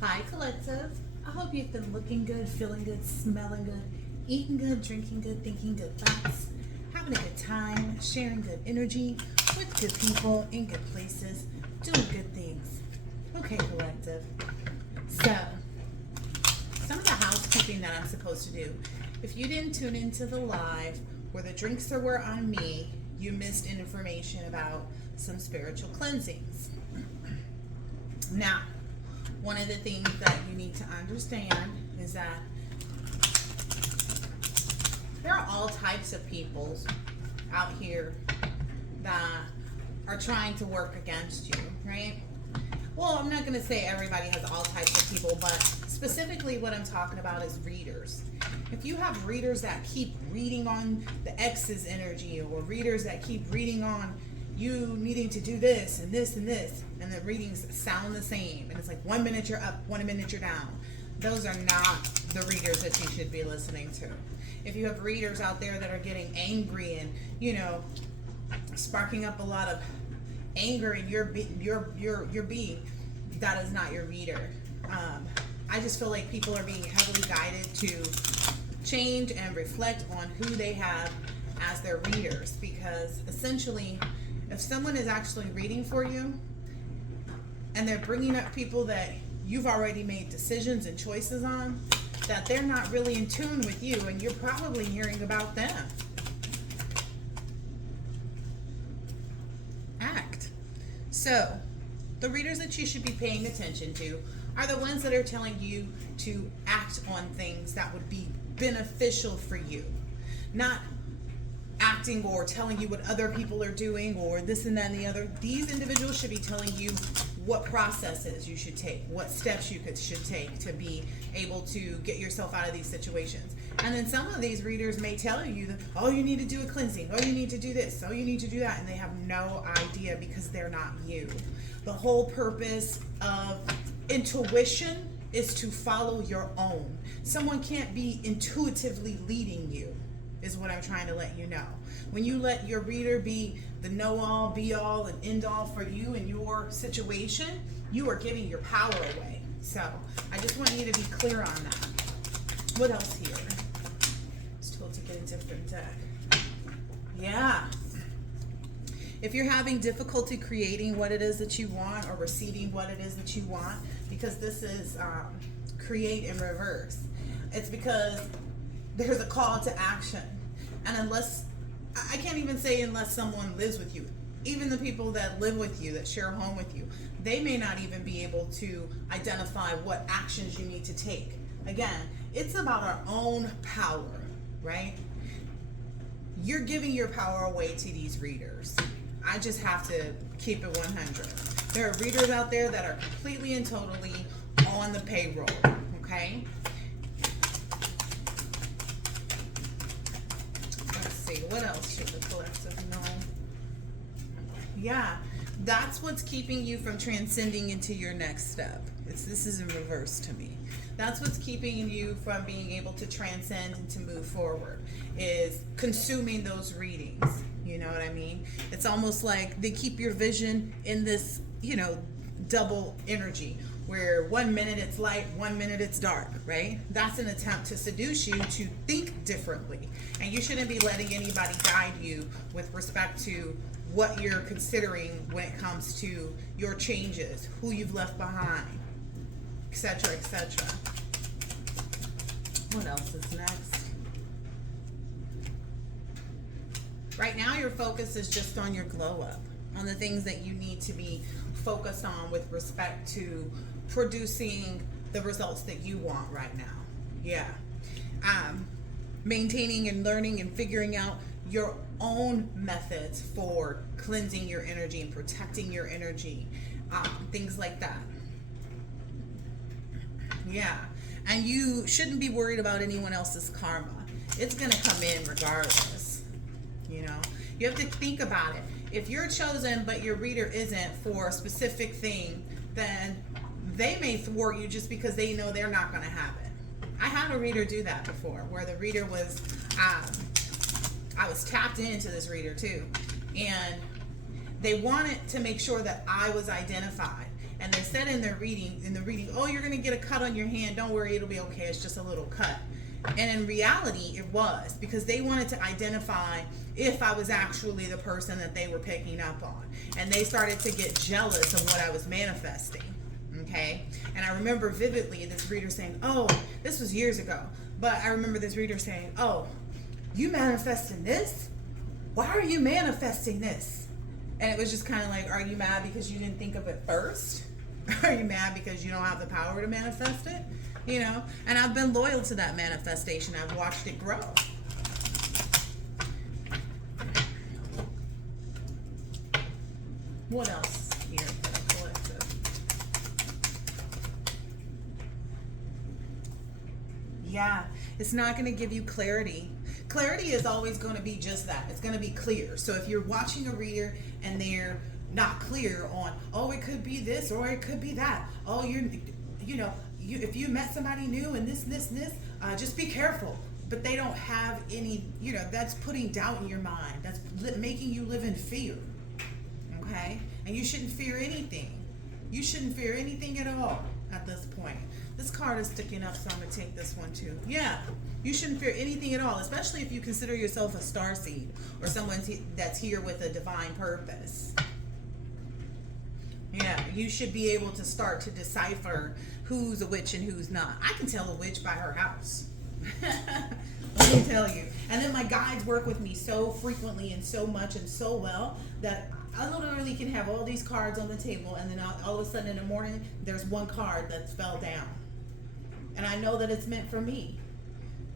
Hi, Collective. I hope you've been looking good, feeling good, smelling good, eating good, drinking good, thinking good thoughts, having a good time, sharing good energy with good people in good places, doing good things. Okay, Collective. So, some of the housekeeping that I'm supposed to do. If you didn't tune into the live where the drinks were on me, you missed information about some spiritual cleansings. Now, one of the things that you need to understand is that there are all types of people out here that are trying to work against you, right? Well, I'm not going to say everybody has all types of people, but specifically what I'm talking about is readers. If you have readers that keep reading on the NECKS energy, or readers that keep reading on you needing to do this and this and this, and the readings sound the same, and it's like 1 minute you're up, 1 minute you're down, those are not the readers that you should be listening to. If you have readers out there that are getting angry and, sparking up a lot of anger in your being, that is not your reader. I just feel like people are being heavily guided to change and reflect on who they have as their readers, because essentially, if someone is actually reading for you and they're bringing up people that you've already made decisions and choices on, that they're not really in tune with you, and you're probably hearing about them. Act. So, the readers that you should be paying attention to are the ones that are telling you to act on things that would be beneficial for you. Not acting or telling you what other people are doing or this and that and the other. These individuals should be telling you what processes you should take, what steps you should take to be able to get yourself out of these situations. And then some of these readers may tell you that, oh, you need to do a cleansing, oh, you need to do this, oh, you need to do that, and they have no idea because they're not you. The whole purpose of intuition is to follow your own. Someone can't be intuitively leading you, is what I'm trying to let you know. When you let your reader be the know-all, be-all, and end-all for you and your situation, you are giving your power away. So, I just want you to be clear on that. What else here? It's told to get a different deck. Yeah. If you're having difficulty creating what it is that you want or receiving what it is that you want, because this is create in reverse, it's because there's a call to action. And unless, I can't even say unless someone lives with you, even the people that live with you, that share a home with you, they may not even be able to identify what actions you need to take. Again, it's about our own power, right? You're giving your power away to these readers. I just have to keep it 100. There are readers out there that are completely and totally on the payroll, okay? What else should the collective know? Yeah, that's what's keeping you from transcending into your next step. This is in reverse to me. That's what's keeping you from being able to transcend and to move forward, is consuming those readings. You know what I mean? It's almost like they keep your vision in this, double energy, where 1 minute it's light, 1 minute it's dark, right? That's an attempt to seduce you to think differently. And you shouldn't be letting anybody guide you with respect to what you're considering when it comes to your changes, who you've left behind, etc., etc. What else is next? Right now, your focus is just on your glow up, on the things that you need to be focused on with respect to producing the results that you want right now. Yeah. Maintaining and learning and figuring out your own methods for cleansing your energy and protecting your energy. Things like that. Yeah. And you shouldn't be worried about anyone else's karma. It's going to come in regardless. You have to think about it. If you're chosen but your reader isn't for a specific thing, then they may thwart you just because they know they're not going to have it. I had a reader do that before, where the reader was, I was tapped into this reader too, and they wanted to make sure that I was identified. and they said in the reading, oh, you're going to get a cut on your hand. Don't worry, it'll be okay. It's just a little cut. And in reality, it was, because they wanted to identify if I was actually the person that they were picking up on. And they started to get jealous of what I was manifesting. Okay? And I remember vividly this reader saying, oh, this was years ago, but I remember this reader saying, oh, you manifesting this? Why are you manifesting this? And it was just kind of like, are you mad because you didn't think of it first? Are you mad because you don't have the power to manifest it? You know, and I've been loyal to that manifestation. I've watched it grow. What else here for the collective? Yeah, it's not going to give you clarity. Clarity is always going to be just that. It's going to be clear. So if you're watching a reader and they're not clear on, oh, it could be this or it could be that. Oh, if you met somebody new and this, just be careful. But they don't have any, that's putting doubt in your mind. That's making you live in fear. Okay? And you shouldn't fear anything. You shouldn't fear anything at all at this point. This card is sticking up, so I'm going to take this one too. Yeah, you shouldn't fear anything at all, especially if you consider yourself a starseed or someone that's here with a divine purpose. Yeah, you should be able to start to decipher who's a witch and who's not. I can tell a witch by her house. Let me tell you. And then my guides work with me so frequently and so much and so well that I literally can have all these cards on the table, and then all of a sudden in the morning, there's one card that fell down. And I know that it's meant for me.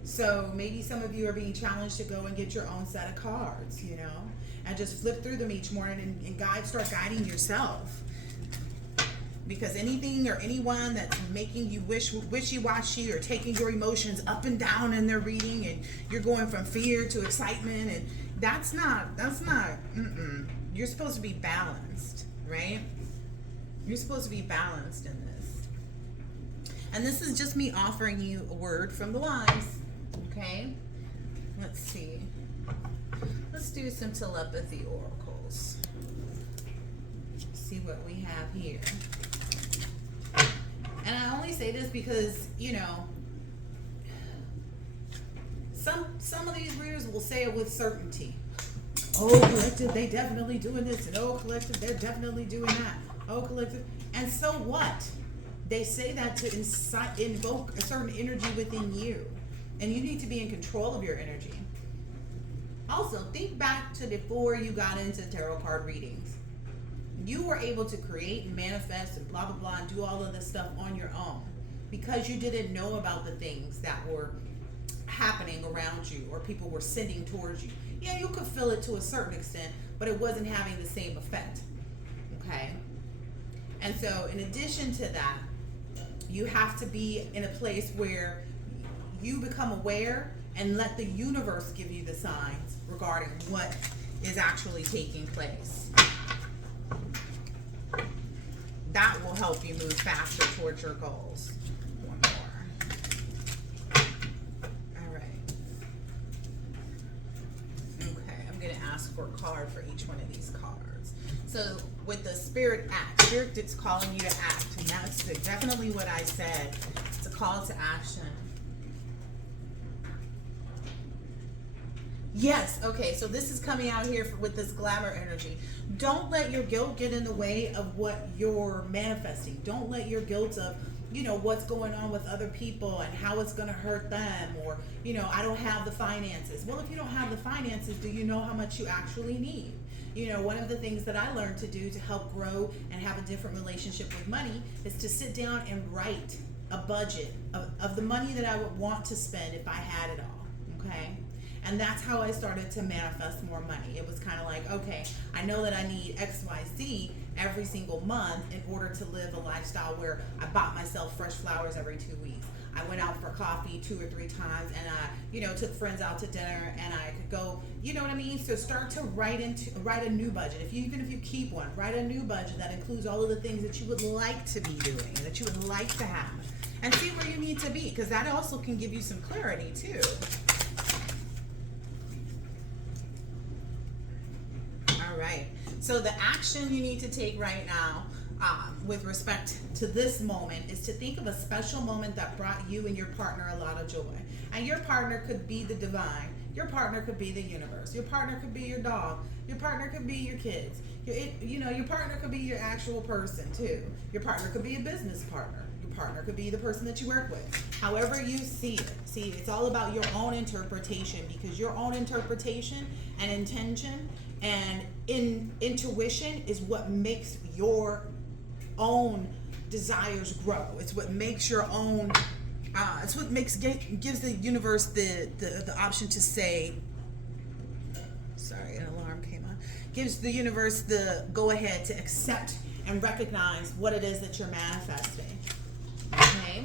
So maybe some of you are being challenged to go and get your own set of cards, and just flip through them each morning and start guiding yourself. Because anything or anyone that's making you wishy-washy or taking your emotions up and down in their reading, and you're going from fear to excitement, and that's not, You're supposed to be balanced, right? You're supposed to be balanced in this. And this is just me offering you a word from the wise, okay? Let's see. Let's do some telepathy oracles. See what we have here. And I only say this because, some of these readers will say it with certainty. Oh, collective, they definitely doing this. And oh, collective, they're definitely doing that. Oh, collective. And so what? They say that to invoke a certain energy within you. And you need to be in control of your energy. Also, think back to before you got into tarot card readings. You were able to create and manifest and blah, blah, blah, and do all of this stuff on your own because you didn't know about the things that were happening around you or people were sending towards you. Yeah, you could feel it to a certain extent, but it wasn't having the same effect. Okay? And so in addition to that, you have to be in a place where you become aware and let the universe give you the signs regarding what is actually taking place. That will help you move faster towards your goals. One more. All right. Okay, I'm going to ask for a card for each one of these cards. So with the Spirit Act, Spirit is calling you to act. And that's definitely what I said. It's a call to action. Yes, okay, so this is coming out here with this glamour energy. Don't let your guilt get in the way of what you're manifesting. Don't let your guilt of, what's going on with other people and how it's going to hurt them, or, I don't have the finances. Well, if you don't have the finances, do you know how much you actually need? One of the things that I learned to do to help grow and have a different relationship with money is to sit down and write a budget of the money that I would want to spend if I had it all, okay? And that's how I started to manifest more money. It was kind of like, okay, I know that I need XYZ every single month in order to live a lifestyle where I bought myself fresh flowers every 2 weeks. I went out for coffee 2 or 3 times, and I, took friends out to dinner, and I could go, you know what I mean? So start to write a new budget. Even if you keep one, write a new budget that includes all of the things that you would like to be doing, that you would like to have, and see where you need to be, because that also can give you some clarity too. All right. So the action you need to take right now, with respect to this moment is to think of a special moment that brought you and your partner a lot of joy. And your partner could be the divine. Your partner could be the universe. Your partner could be your dog. Your partner could be your kids. Your partner could be your actual person too. Your partner could be a business partner. Your partner could be the person that you work with. However you see it. See, it's all about your own interpretation, because your own interpretation and intention and intuition is what makes your own desires grow. It's what makes your own it's what gives the universe the option to say, sorry, an alarm came on, gives the universe the go ahead to accept and recognize what it is that you're manifesting. Okay?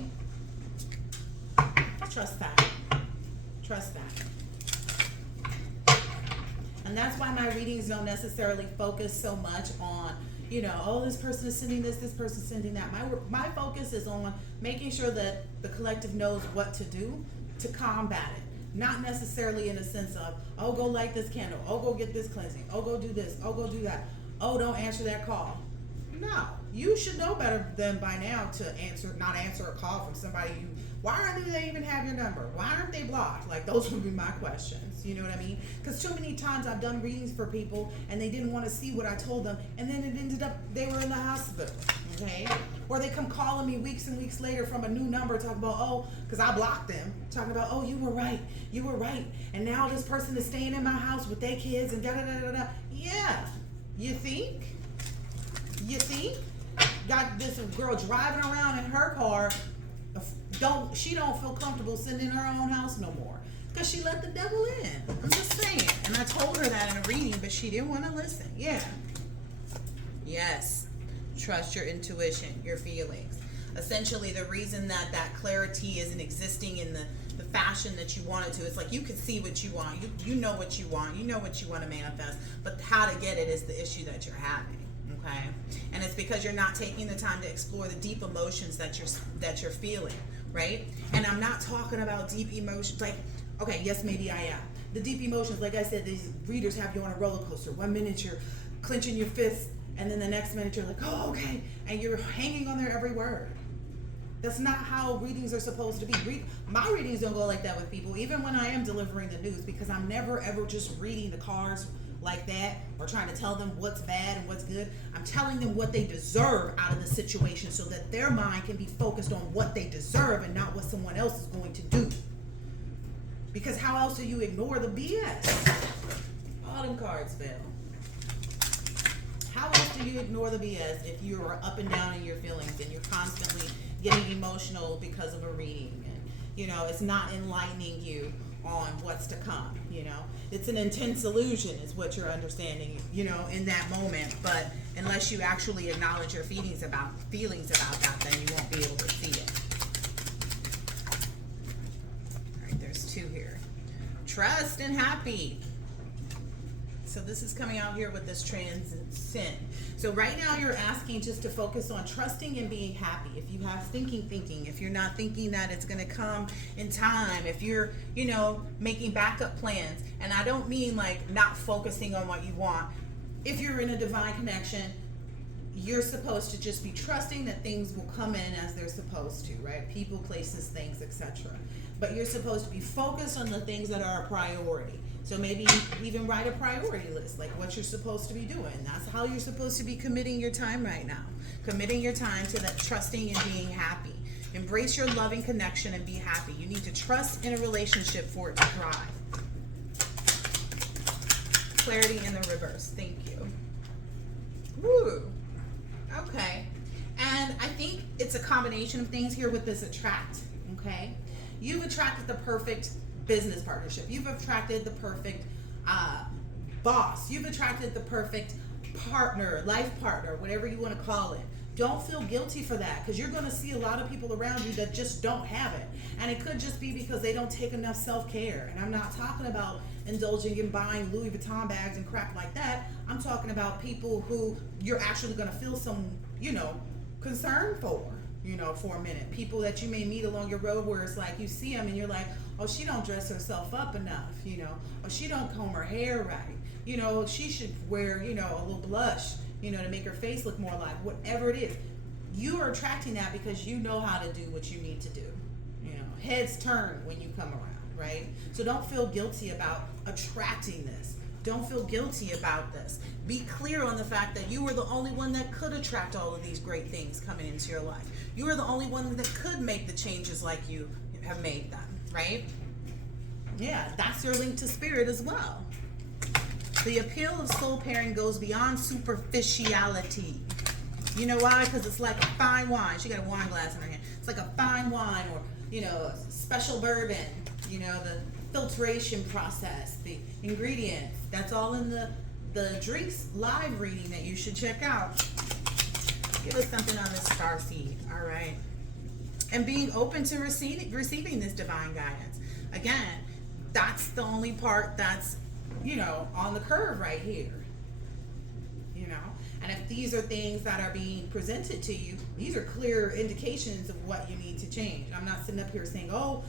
Trust that. Trust that. And that's why my readings don't necessarily focus so much on, oh, this person is sending this person is sending that. My focus is on making sure that the collective knows what to do to combat it. Not necessarily in a sense of, oh, go light this candle, oh, go get this cleansing, oh, go do this, oh, go do that, oh, don't answer that call. No, you should know better than by now to not answer a call from somebody why do they even have your number? Why aren't they blocked? Like, those would be my questions. You know what I mean? Because too many times I've done readings for people and they didn't want to see what I told them, and then it ended up they were in the hospital. Okay? Or they come calling me weeks and weeks later from a new number talking about, because I blocked them, talking about, oh, you were right, and now this person is staying in my house with their kids and da-da-da-da-da. Yeah. You think? Got this girl driving around in her car, she don't feel comfortable sitting in her own house no more because she let the devil in. I'm just saying. And I told her that in a reading, but she didn't want to listen. Yeah. Yes. Trust your intuition, your feelings. Essentially, the reason that clarity isn't existing in the fashion that you want it to, it's like you can see what you want. You know what you want. You know what you want to manifest. But how to get it is the issue that you're having. Okay? And it's because you're not taking the time to explore the deep emotions that you're feeling, right? And I'm not talking about deep emotions like, okay, yes, maybe I am. The deep emotions, like I said, these readers have you on a roller coaster. 1 minute you're clenching your fist, and then the next minute you're like, oh, okay, and you're hanging on their every word. That's not how readings are supposed to be. My readings don't go like that with people, even when I am delivering the news, because I'm never ever just reading the cards like that or trying to tell them what's bad and what's good. I'm telling them what they deserve out of the situation so that their mind can be focused on what they deserve and not what someone else is going to do. Because how else do you ignore the BS? All them cards fell. How else do you ignore the BS if you are up and down in your feelings and you're constantly getting emotional because of a reading, and it's not enlightening you on what's to come? It's an intense illusion is what you're understanding in that moment, but unless you actually acknowledge your feelings about that, then you won't be able to see it. All right, there's 2 here. Trust and happy. So this is coming out here with this transcend. So right now you're asking just to focus on trusting and being happy. If you have thinking, if you're not thinking that it's going to come in time, if you're, making backup plans, and I don't mean like not focusing on what you want. If you're in a divine connection, you're supposed to just be trusting that things will come in as they're supposed to, right? People, places, things, etc. But you're supposed to be focused on the things that are a priority. So maybe even write a priority list, like what you're supposed to be doing. That's how you're supposed to be committing your time right now. Committing your time to that trusting and being happy. Embrace your loving connection and be happy. You need to trust in a relationship for it to thrive. Clarity in the reverse. Thank you. Woo. Okay. And I think it's a combination of things here with this attract. Okay. You've attracted the perfect business partnership. You've attracted the perfect boss. You've attracted the perfect partner, life partner, whatever you want to call it. Don't feel guilty for that, because you're going to see a lot of people around you that just don't have it. And it could just be because they don't take enough self-care. And I'm not talking about indulging in buying Louis Vuitton bags and crap like that. I'm talking about people who you're actually going to feel some, concern for. For a minute. People that you may meet along your road where it's like you see them and you're like, oh, she don't dress herself up enough, or she don't comb her hair right. She should wear, a little blush, to make her face look more alive, whatever it is. You are attracting that because you know how to do what you need to do. Heads turn when you come around, right? So don't feel guilty about attracting this. Don't feel guilty about this. Be clear on the fact that you are the only one that could attract all of these great things coming into your life. You are the only one that could make the changes like you have made them, right? Yeah, that's your link to spirit as well. The appeal of soul pairing goes beyond superficiality. You know why? Because it's like a fine wine. She got a wine glass in her hand. It's like a fine wine, or special bourbon. The filtration process, the ingredients. That's all in the drinks live reading that you should check out. Give us something on this star seed. All right. And being open to receiving this divine guidance. Again, that's the only part that's on the curve right here. And if these are things that are being presented to you, these are clear indications of what you need to change. I'm not sitting up here saying, oh,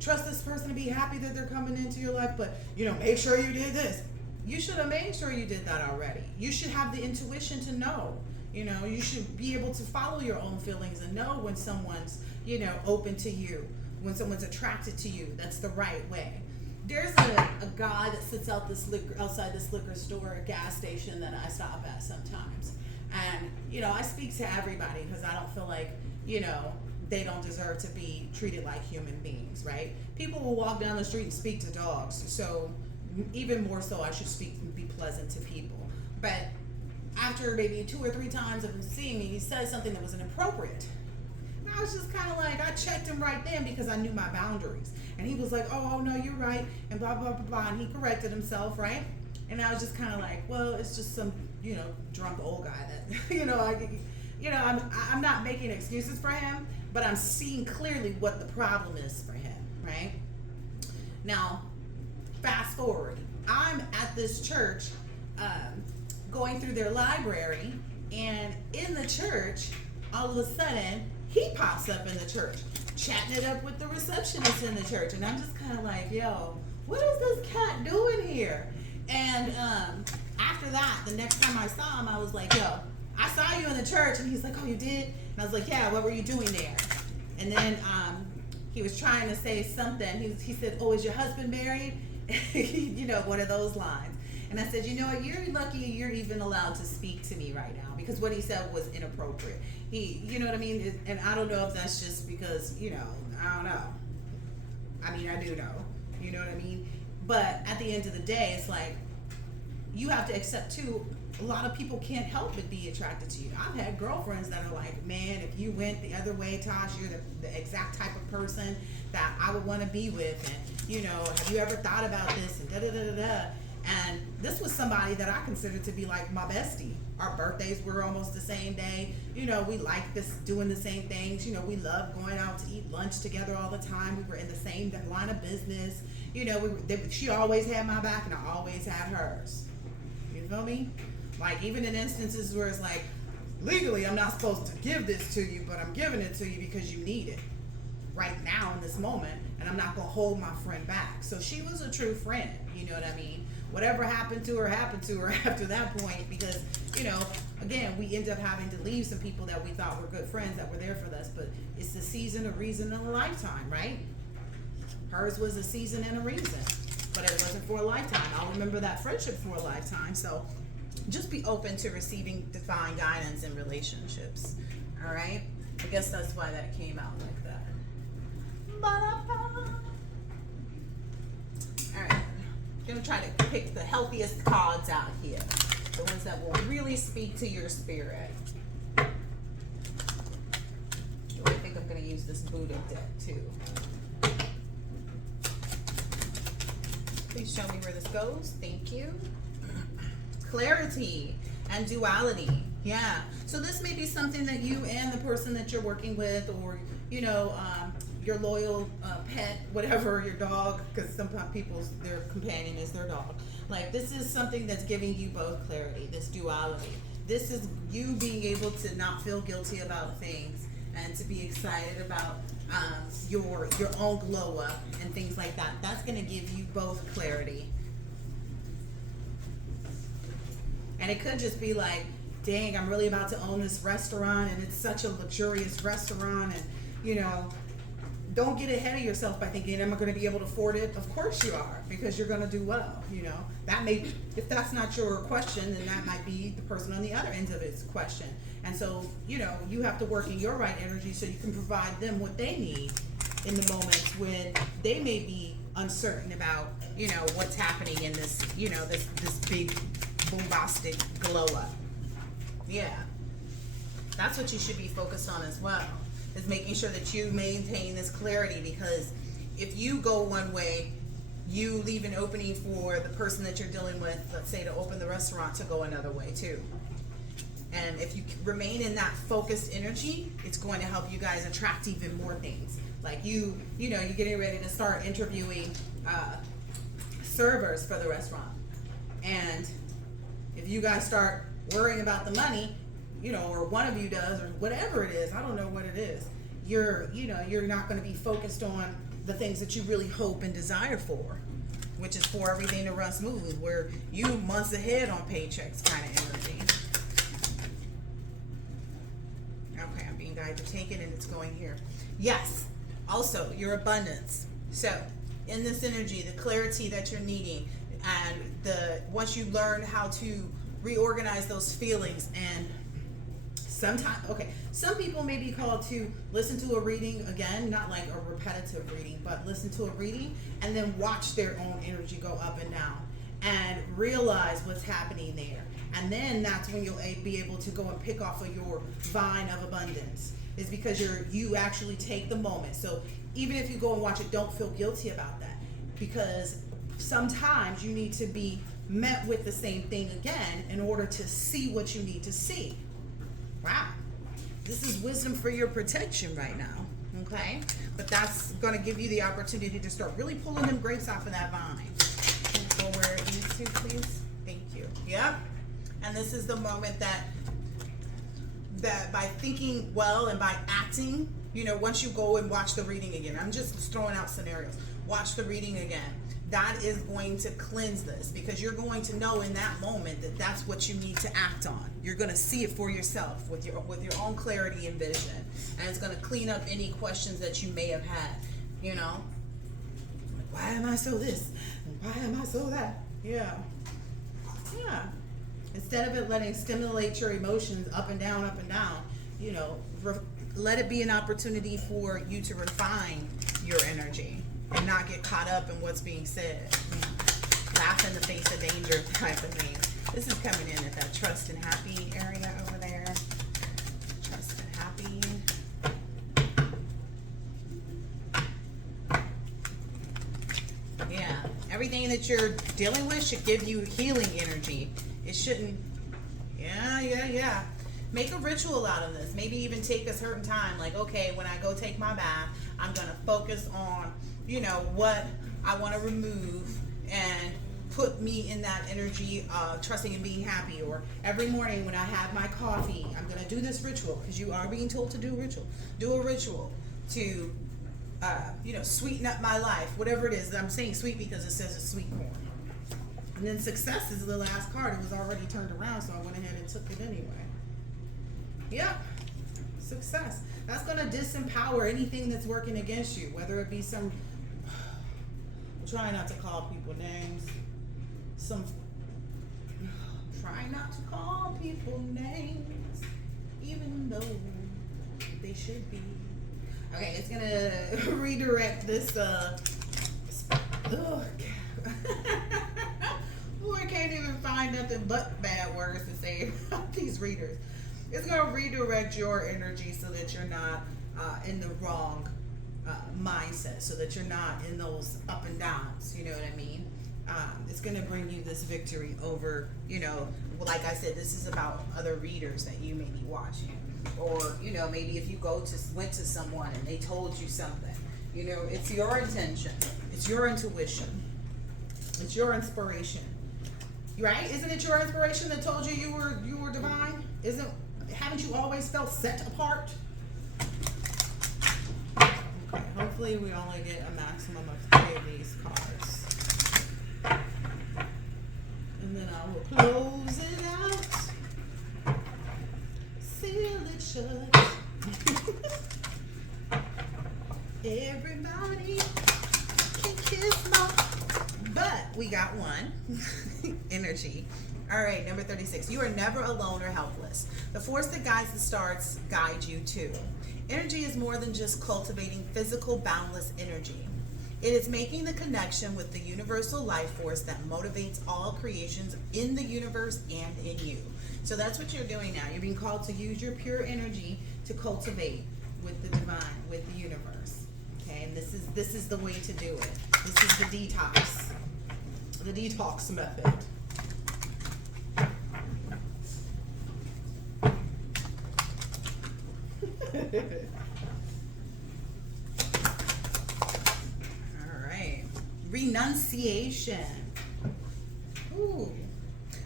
trust this person to be happy that they're coming into your life, but, make sure you did this. You should have made sure you did that already. You should have the intuition to know. You should be able to follow your own feelings and know when someone's, open to you, when someone's attracted to you. That's the right way. There's a guy that sits outside this liquor store, a gas station that I stop at sometimes. And, I speak to everybody because I don't feel like, they don't deserve to be treated like human beings, right? People will walk down the street and speak to dogs. So even more so, I should speak and be pleasant to people. But after maybe 2 or 3 times of him seeing me, he said something that was inappropriate. I was just kind of like, I checked him right then because I knew my boundaries. And he was like, oh, no, you're right, and blah, blah, blah, blah. And he corrected himself, right? And I was just kind of like, well, it's just some, drunk old guy that, I'm not making excuses for him, but I'm seeing clearly what the problem is for him, right? Now, fast forward. I'm at this church going through their library, and in the church, all of a sudden, he pops up in the church, chatting it up with the receptionist in the church. And I'm just kind of like, yo, what is this cat doing here? And after that, the next time I saw him, I was like, yo, I saw you in the church. And he's like, oh, you did? And I was like, yeah, what were you doing there? And then he was trying to say something. He said, oh, is your husband married? One of those lines. And I said, what, you're lucky you're even allowed to speak to me right now, because what he said was inappropriate. You know what I mean? And I don't know if that's just because, I don't know. I mean, I do know. You know what I mean? But at the end of the day, it's like, you have to accept, too, a lot of people can't help but be attracted to you. I've had girlfriends that are like, man, if you went the other way, Tosh, you're the exact type of person that I would want to be with. And, have you ever thought about this? And da-da-da-da-da. And this was somebody that I considered to be like my bestie. Our birthdays were almost the same day. We liked this, doing the same things. We loved going out to eat lunch together all the time. We were in the same line of business. She always had my back and I always had hers. You feel me? Like, even in instances where it's like, legally I'm not supposed to give this to you, but I'm giving it to you because you need it right now in this moment, and I'm not going to hold my friend back. So she was a true friend, you know what I mean? Whatever happened to her after that point, because, again, we end up having to leave some people that we thought were good friends that were there for us, but it's the season, a reason, and a lifetime, right? Hers was a season and a reason, but it wasn't for a lifetime. I'll remember that friendship for a lifetime. So just be open to receiving divine guidance in relationships, all right? I guess that's why that came out like that. All right. I'm going to try to pick the healthiest cards out here. The ones that will really speak to your spirit. I think I'm going to use this Buddha deck too. Please show me where this goes. Thank you. Clarity and duality. Yeah. So this may be something that you and the person that you're working with, or, your loyal pet, whatever, your dog, because sometimes their companion is their dog. Like, this is something that's giving you both clarity, this duality. This is you being able to not feel guilty about things and to be excited about your own glow up and things like that. That's going to give you both clarity. And it could just be like, dang, I'm really about to own this restaurant and it's such a luxurious restaurant, and you know, don't get ahead of yourself by thinking, am I going to be able to afford it? Of course you are, because you're going to do well. You know, that may, if that's not your question, then that might be the person on the other end of its question. And so, you know, you have to work in your right energy so you can provide them what they need in the moments when they may be uncertain about, you know, what's happening in this, you know, this big bombastic glow up. Yeah. That's what you should be focused on as well, is making sure that you maintain this clarity, because if you go one way, you leave an opening for the person that you're dealing with, let's say, to open the restaurant, to go another way too. And if you remain in that focused energy, it's going to help you guys attract even more things. Like you know, you're getting ready to start interviewing servers for the restaurant. And if you guys start worrying about the money, you know, or one of you does, or whatever it is, I don't know what it is, you're not going to be focused on the things that you really hope and desire for, which is for everything to run smooth, where you months ahead on paychecks kind of energy. Okay, I'm being guided to take it, and it's going here. Yes, also your abundance. So in this energy, the clarity that you're needing, and once you learn how to reorganize those feelings, and sometimes, okay, some people may be called to listen to a reading, again, not like a repetitive reading, but listen to a reading and then watch their own energy go up and down and realize what's happening there. And then that's when you'll be able to go and pick off of your vine of abundance, is because you actually take the moment. So even if you go and watch it, don't feel guilty about that, because sometimes you need to be met with the same thing again in order to see what you need to see. Wow, this is wisdom for your protection right now, okay? But that's going to give you the opportunity to start really pulling them grapes off of that vine. Go where it needs to, please. Thank you. Yep. And this is the moment that by thinking well and by acting, you know, once you go and watch the reading again, I'm just throwing out scenarios. Watch the reading again. That is going to cleanse this, because you're going to know in that moment that that's what you need to act on. You're going to see it for yourself with your own clarity and vision, and it's going to clean up any questions that you may have had. You know, why am I so this? Why am I so that? Yeah. Instead of it letting stimulate your emotions up and down, you know, let it be an opportunity for you to refine your energy and not get caught up in what's being said. Laugh in the face of danger type of thing. This is coming in at that trust and happy area over there. Trust and happy. Yeah. Everything that you're dealing with should give you healing energy. It shouldn't. Yeah. Make a ritual out of this. Maybe even take a certain time. Like, okay, when I go take my bath, I'm going to focus on, you know, what I want to remove and put me in that energy of trusting and being happy. Or every morning when I have my coffee, I'm going to do this ritual, because you are being told to do a ritual. Do a ritual to, you know, sweeten up my life, whatever it is. I'm saying sweet because it says it's sweet corn. And then success is the last card. It was already turned around, so I went ahead and took it anyway. Yep, success. That's going to disempower anything that's working against you, whether it be some, I'm trying not to call people names, try not to call people names, even though they should be. Okay, it's going to redirect this, oh, I can't even find nothing but bad words to say about these readers. It's going to redirect your energy so that you're not in the wrong mindset, so that you're not in those up and downs, you know what I mean? It's going to bring you this victory over, you know, like I said, this is about other readers that you may be watching. Or, you know, maybe if you went to someone and they told you something, you know, it's your intention. It's your intuition. It's your inspiration. Right? Isn't it your inspiration that told you you were divine? Haven't you always felt set apart? Okay, hopefully we only get a maximum of 3 of these cards. And then I will close it out. shut. Everybody can kiss my. But we got one. Energy. All right, number 36. You are never alone or helpless. The force that guides the stars guides you too. Energy is more than just cultivating physical, boundless energy. It is making the connection with the universal life force that motivates all creations in the universe and in you. So that's what you're doing now. You're being called to use your pure energy to cultivate with the divine, with the universe. Okay, and this is the way to do it. This is the detox method. All right, renunciation. Ooh,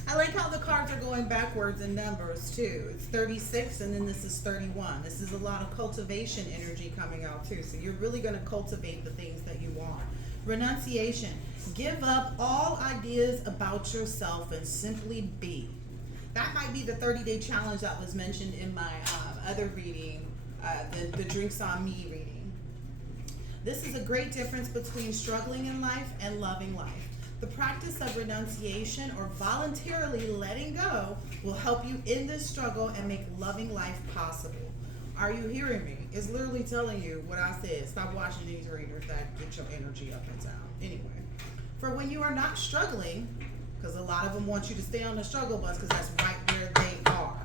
I like how the cards are going backwards in numbers too. It's 36 and then this is 31. This is a lot of cultivation energy coming out too. So you're really going to cultivate the things that you want. Renunciation. Give up all ideas about yourself and simply be. That might be the 30-day challenge that was mentioned in my other reading, the Drinks on Me reading. This is a great difference between struggling in life and loving life. The practice of renunciation or voluntarily letting go will help you end this struggle and make loving life possible. Are you hearing me? It's literally telling you what I said. Stop watching these readers that get your energy up and down. Anyway, for when you are not struggling, because a lot of them want you to stay on the struggle bus because that's right where they are.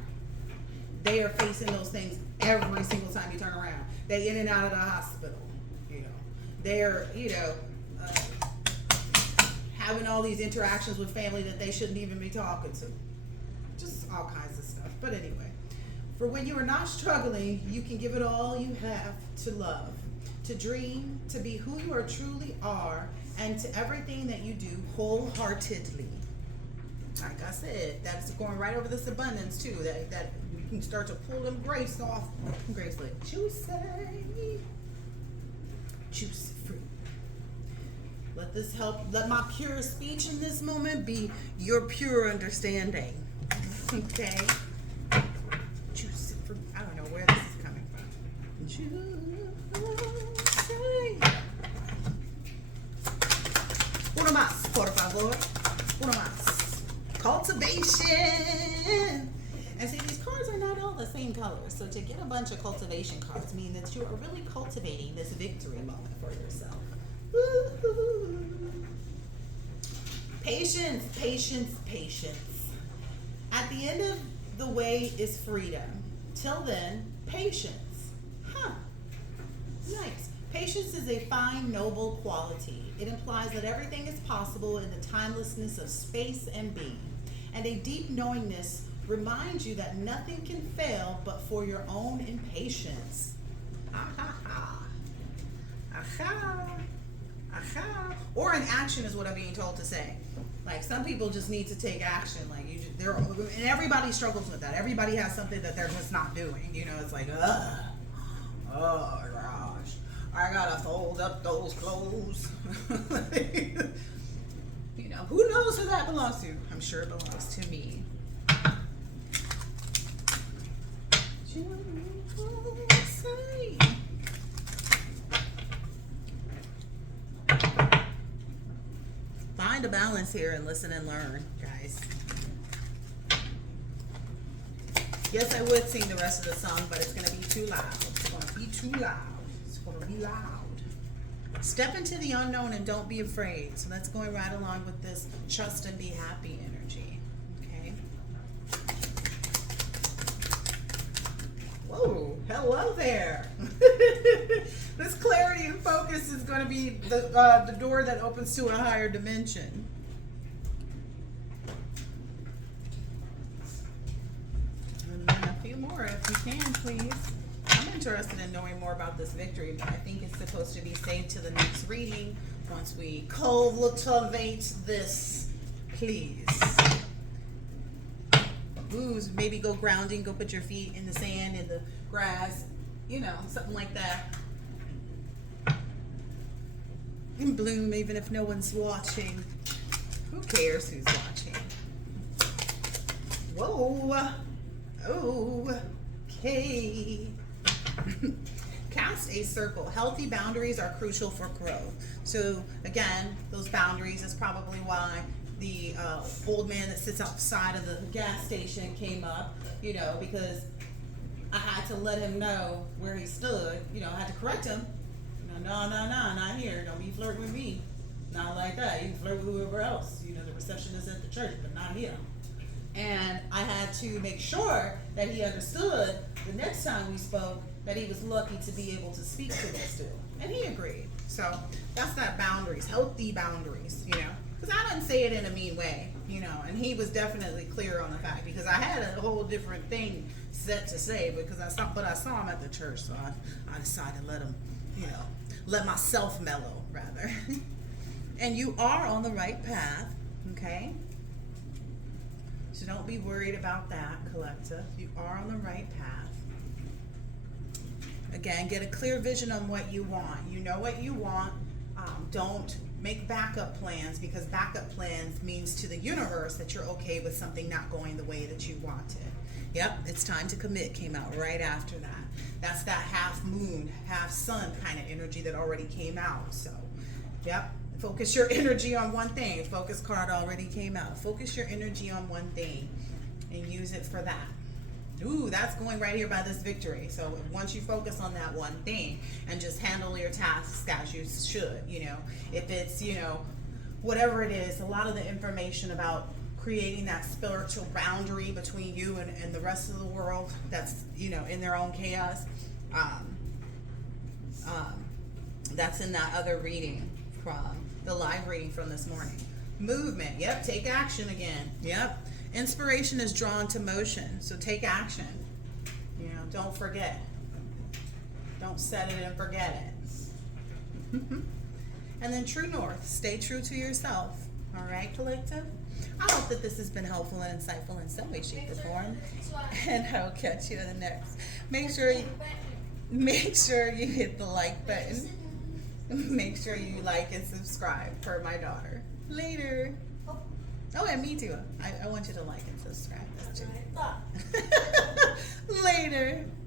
They are facing those things every single time you turn around. They in and out of the hospital. They're having all these interactions with family that they shouldn't even be talking to. Just all kinds of stuff. But anyway, for when you are not struggling, you can give it all you have to love, to dream, to be who you are truly are, and to everything that you do wholeheartedly. Like I said, that's going right over this abundance too. That you can start to pull them grapes off. Grapes like juicy fruit. Let this help. Let my pure speech in this moment be your pure understanding. Okay. Juicy fruit. I don't know where this is coming from. Juicy. Uno más, por favor. Uno más. Cultivation. And see, these cards are not all the same color. So to get a bunch of cultivation cards means that you are really cultivating this victory moment for yourself. Woo-hoo. Patience, patience, patience. At the end of the way is freedom. Till then, patience. Nice. Patience is a fine, noble quality. It implies that everything is possible in the timelessness of space and being. And a deep knowingness reminds you that nothing can fail but for your own impatience. Aha. Aha. Aha. Or an action is what I'm being told to say. Like some people just need to take action. Like and everybody struggles with that. Everybody has something that they're just not doing. It's like, ugh. Oh gosh. I gotta fold up those clothes. Who knows who that belongs to? I'm sure it belongs to me. Find a balance here and listen and learn, guys. Yes, I would sing the rest of the song, but it's going to be too loud. It's going to be too loud. It's going to be loud. Step into the unknown and don't be afraid. So that's going right along with this trust and be happy energy. Okay? Whoa, hello there. This clarity and focus is going to be the door that opens to a higher dimension. And then a few more if you can, please. I'm interested in knowing more about this victory, but I think it's supposed to be saved to the next reading once we cultivate this, please. Ooh, maybe go grounding, go put your feet in the sand, in the grass, something like that. And bloom even if no one's watching. Who cares who's watching? Whoa. Oh. Okay. Cast a circle. Healthy boundaries are crucial for growth. So again, those boundaries is probably why the old man that sits outside of the gas station came up, you know, because I had to let him know where he stood. You know, I had to correct him. You know, no, not here. Don't be flirting with me. Not like that. You can flirt with whoever else. You know, the receptionist at the church, but not here. And I had to make sure that he understood the next time we spoke that he was lucky to be able to speak to me still. And he agreed. So that's that boundaries, healthy boundaries, you know. Because I didn't say it in a mean way, you know. And he was definitely clear on the fact, because I had a whole different thing set to say, because I saw him at the church, so I decided to let him, you know, let myself mellow, rather. And you are on the right path, okay? So don't be worried about that, collective. You are on the right path. Again, get a clear vision on what you want. You know what you want. Don't make backup plans, because backup plans means to the universe that you're okay with something not going the way that you want it. Yep, it's time to commit came out right after that. That's that half moon, half sun kind of energy that already came out. So, yep, focus your energy on one thing. Focus card already came out. Focus your energy on one thing and use it for that. Ooh, that's going right here by this victory. So once you focus on that one thing and just handle your tasks as you should, you know, if it's, you know, whatever it is, a lot of the information about creating that spiritual boundary between you and the rest of the world that's, you know, in their own chaos, that's in that other reading from the live reading from this morning. Movement, yep, take action again, yep. Inspiration is drawn to motion, so take action. You know, don't forget. Don't set it and forget it. And then true north, stay true to yourself. All right, collective? I hope that this has been helpful and insightful in some way, shape, or form. And I'll catch you in the next. Make sure you hit the like button. Make sure you like and subscribe for my daughter. Later. Oh, and me too. I want you to like and subscribe. Later.